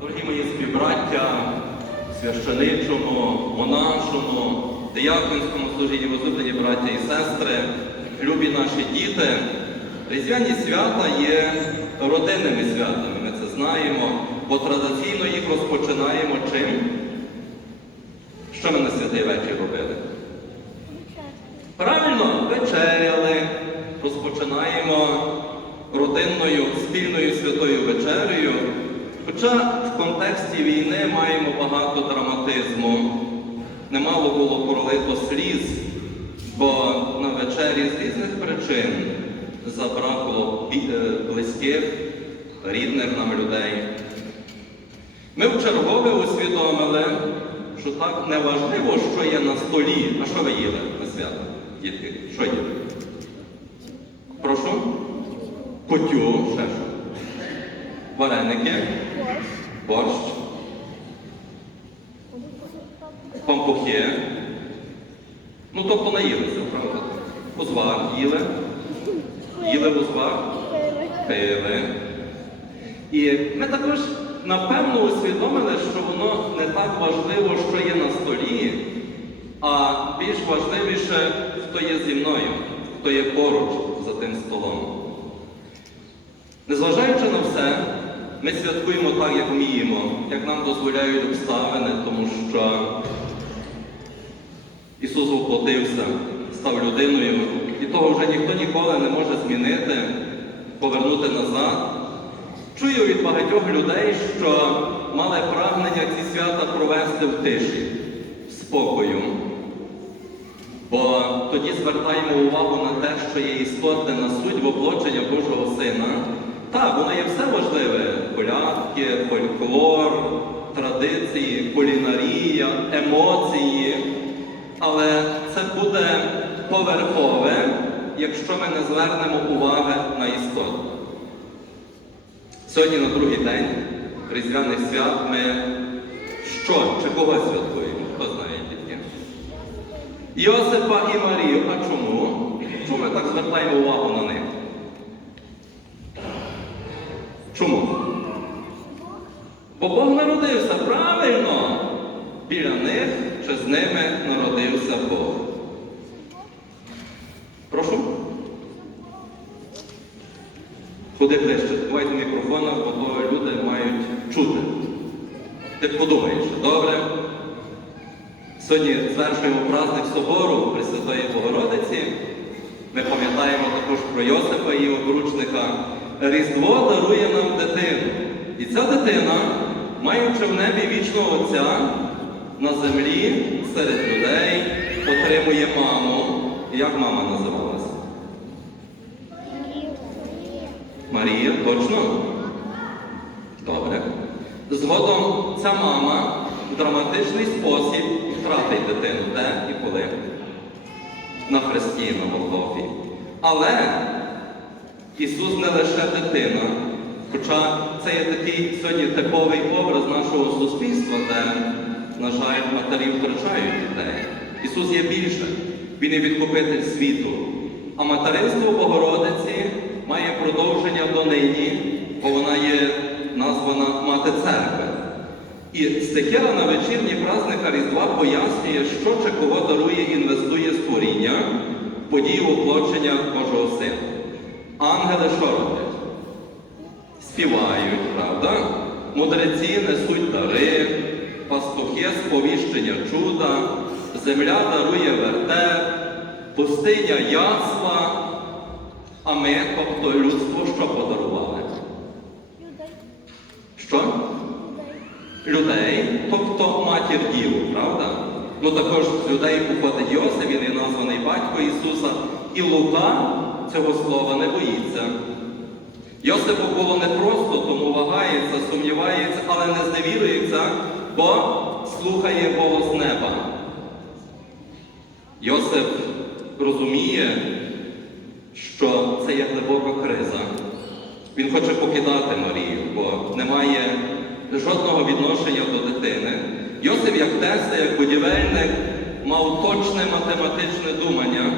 Дорогі мої співбраття, священичому, монашому, дияконському служінні, возлюблені браття і сестри, любі наші діти, різдвяні свята є родинними святами, ми це знаємо, бо традиційно їх розпочинаємо чим? Що ми на святий вечір робили? Правильно, вечеряли, розпочинаємо родинною спільною святою вечерею. Хоча контексті війни маємо багато драматизму. Немало було пролито сліз, бо на вечері з різних причин забракло е, близьких, рідних нам людей. Ми вчергове усвідомили, що так неважливо, що є на столі. А що ви їли на свято, дітки? Що їли? Прошу? Кутю, ще що? Вареники, борщ, пампухи. Ну, тобто наїлися, правда? Узвар їли. Їли узвар. Пили. І ми також напевно усвідомили, що воно не так важливо, що є на столі, а більш важливіше, хто є зі мною, хто є поруч за тим столом. Незважаючи на все, ми святкуємо так, як вміємо, як нам дозволяють обставини, тому що Ісус воплотився, став людиною, і того вже ніхто ніколи не може змінити, повернути назад. Чую від багатьох людей, що мали прагнення ці свята провести в тиші, в спокою. Бо тоді звертаємо увагу на те, що є істотне на суть воплочення Божого Сина. Так, воно є все важливе: колядки, фольклор, традиції, кулінарія, емоції. Але це буде поверхове, якщо ми не звернемо уваги на істоту. Сьогодні на другий день різдвяних свят ми що чи кого святкуємо? Хто знає дітки? Йосипа і Марію. А чому? Чому ми так звертаємо увагу на них? Чому? Бо Бог народився правильно. Біля них чи з ними народився Бог. Прошу? Куди ближче? Давайте мікрофона, бо то люди мають чути. Ти подумаєш, добре? Сьогодні звершуємо праздник собору Пресвятої Богородиці. Ми пам'ятаємо також про Йосипа і його поручника. Різдво дарує нам дитину. І ця дитина, маючи в небі вічного Отця, на землі серед людей отримує маму. Як мама називалася? Марія, точно? Добре. Згодом ця мама в драматичний спосіб втратить дитину. Де і коли? На хресті, на Голгофі. Але Ісус не лише дитина, хоча це є такий сьогодні типовий образ нашого суспільства, де, на жаль, матері втрачають дітей. Ісус є більше, Він є відкупитель світу. А материнство Богородиці має продовження донині, бо вона є названа Мати Церкви. І стихера на вечірні праздника Різдва пояснює, що чи кого дарує інвестує створіння в події воплочення Божого Сина. Ангели що роблять? Співають, правда? Мудреці несуть дари, пастухи сповіщення чуда, земля дарує вертеп, пустиня ясла, а ми, тобто людство, що подарували? Що? Людей, тобто матір Діву, правда? Ну також людей уходить Йосиф, він є названий батько Ісуса, і Лука цього слова не боїться. Йосипу було непросто, тому вагається, сумнівається, але не зневірується, бо слухає голос неба. Йосип розуміє, що це є глибока криза. Він хоче покидати Марію, бо немає жодного відношення до дитини. Йосип, як Теса, як будівельник, мав точне математичне думання.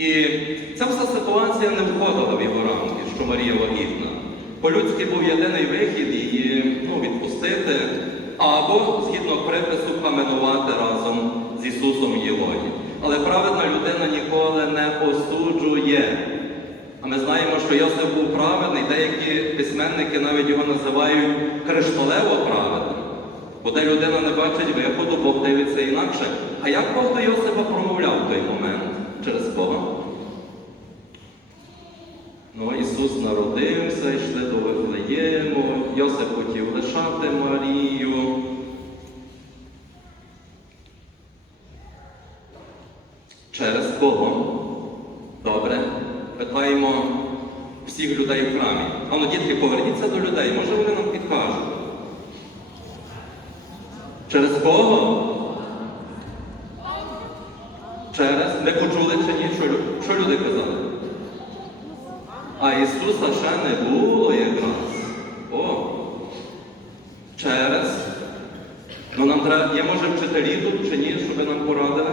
І ця вся ситуація не входила в його рамки, що Марія вагітна. По-людськи був єдиний вихід її ну, або згідно припису каменувати разом з Ісусом Єлоні. Але праведна людина ніколи не осуджує. А ми знаємо, що Йосиф був праведний, деякі письменники навіть його називають кришталево праведним. Бо де людина не бачить виходу, Бог дивиться інакше. А як Бог до Йосифа промовляв в той момент через Бога? Ну, Ісус народився, йшли до Вифлеєму, Йосип хотів лишати Марію. Через кого? Добре. Питаємо всіх людей в храмі. А ну, дітки, поверніться до людей, може вони нам підкажуть. Через кого? Через. Не почули чи ні? Що, що люди казали? А Ісуса ще не було якраз. О. Через. Ну нам треба, є може вчителі тут чи ні, щоб нам порадили?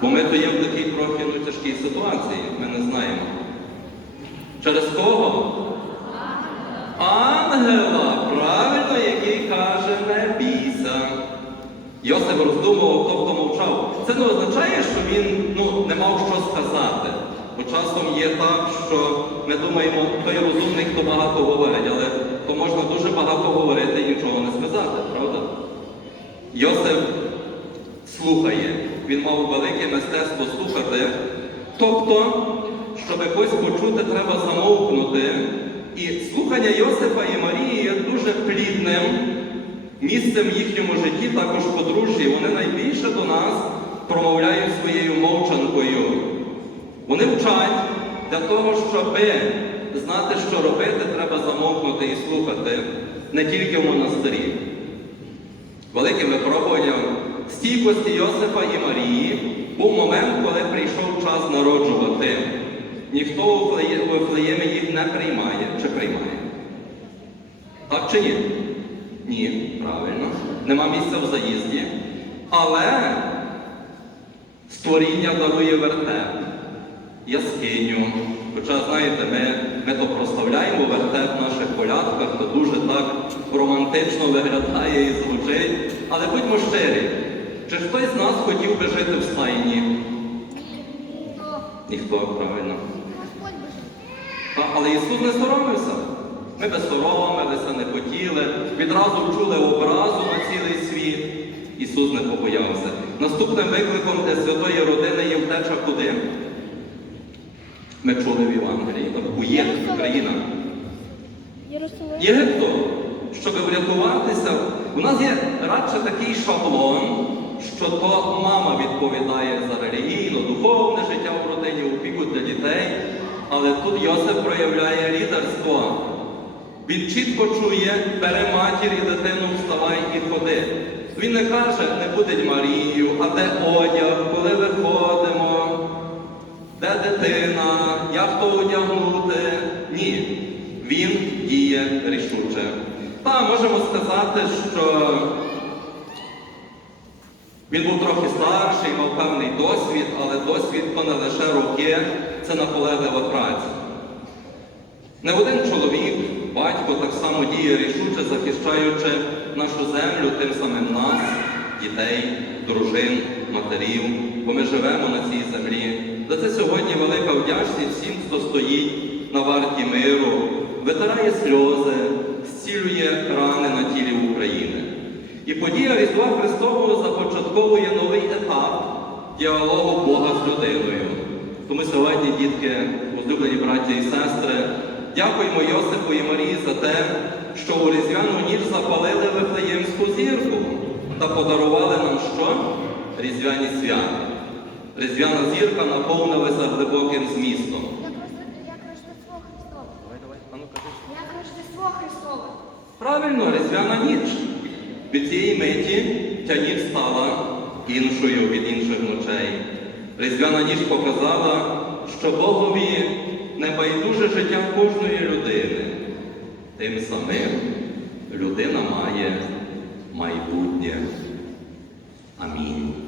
Бо ми то є в такій трохи ну, тяжкій ситуації, ми не знаємо. Через кого? Ангела, правильно, який каже, не бійся. Йосип роздумував, тобто мовчав. Це не означає, що він ну, не мав що сказати. Бо часом є так, що ми думаємо, той розумний, хто багато говорить, але то можна дуже багато говорити і нічого не сказати, правда? Йосип слухає. Він мав велике мистецтво слухати. Тобто, щоб когось почути, треба замовкнути. І слухання Йосифа і Марії є дуже плідним місцем в їхньому житті, також подружжі. Вони найбільше до нас промовляють своєю мовчанкою. Вони вчать для того, щоб знати, що робити, треба замовкнути і слухати не тільки в монастирі. Великим випробуванням стійкості Йосифа і Марії був момент, коли прийшов час народжувати. Ніхто у Флеє- у Вифлеємі їх не приймає чи приймає. Так чи ні? Ні, правильно. Нема місця в заїзді. Але створіння дарує вертеп, яскиню. Хоча, знаєте, ми, ми то прославляємо вертеп в наших колядках, то дуже так романтично виглядає і звучить. Але будьмо щирі, чи хтось з нас хотів би жити в стайні? Ніхто, правильно. Божий. Але Ісус не соромився. Ми би соромилися, не хотіли, відразу чули образу на цілий світ. Ісус не побоявся. Наступним викликом для святої родини є втеча куди? Ми чули в Євангелії, у Єгипет, країна. Єрусалим. Єгипту, щоб врятуватися, у нас є радше такий шаблон, що то мама відповідає за релігійно, духовне життя в родині, опіку для дітей. Але тут Йосип проявляє лідерство. Він чітко чує, бере матір і дитину, вставай і ходи. Він не каже, не буде Марію, а де одяг, коли виходимо, де дитина, як то одягнути. Ні. Він діє рішуче. Та можемо сказати, що він був трохи старший, мав певний досвід, але досвід то не лише роки, це наполеглива праця. Не один чоловік, батько так само діє рішуче, захищаючи нашу землю, тим самим нас, дітей, дружин, матерів, бо ми живемо на цій землі. За це сьогодні велика вдячність всім, хто стоїть на варті миру, витирає сльози, зцілює рани на тілі України. І подія Різдва Христового започатковує новий етап діалогу Бога з людиною. Тому сьогодні, дітки, возлюблені браті і сестри, дякуємо Йосифу і Марії за те, що у різдвяну ніч запалили Вифлеємську зірку та подарували нам що? Різдвяні свята. Різдвяна зірка наповнилася глибоким змістом. Як. Як Рождество Христове. Правильно, різдвяна ніч. Від цієї миті ця ніч стала іншою від інших ночей. Різдвяна ніч показала, що Богові не байдуже життя кожної людини. Тим самим людина має майбутнє. Амінь.